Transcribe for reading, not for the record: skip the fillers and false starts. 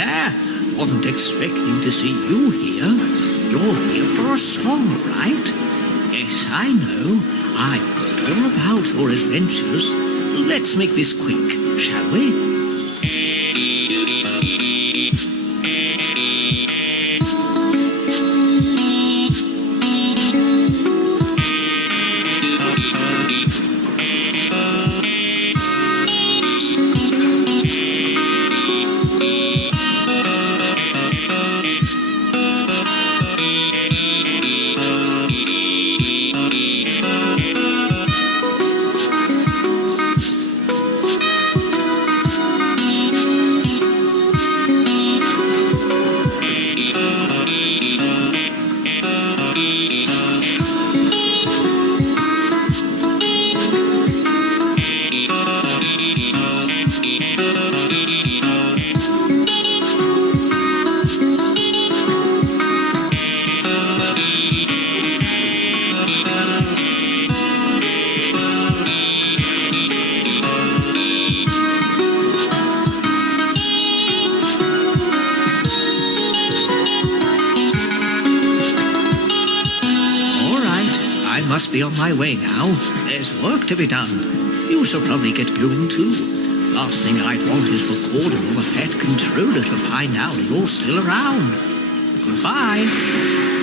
there. Wasn't expecting to see you here. You're here for a song, right? Yes, I know. I've heard all about your adventures. Let's make this quick, shall we? Must be on my way now. There's work to be done. You shall probably get going too. Last thing I'd want is for Gordon or the Fat Controller to find out you're still around. Goodbye.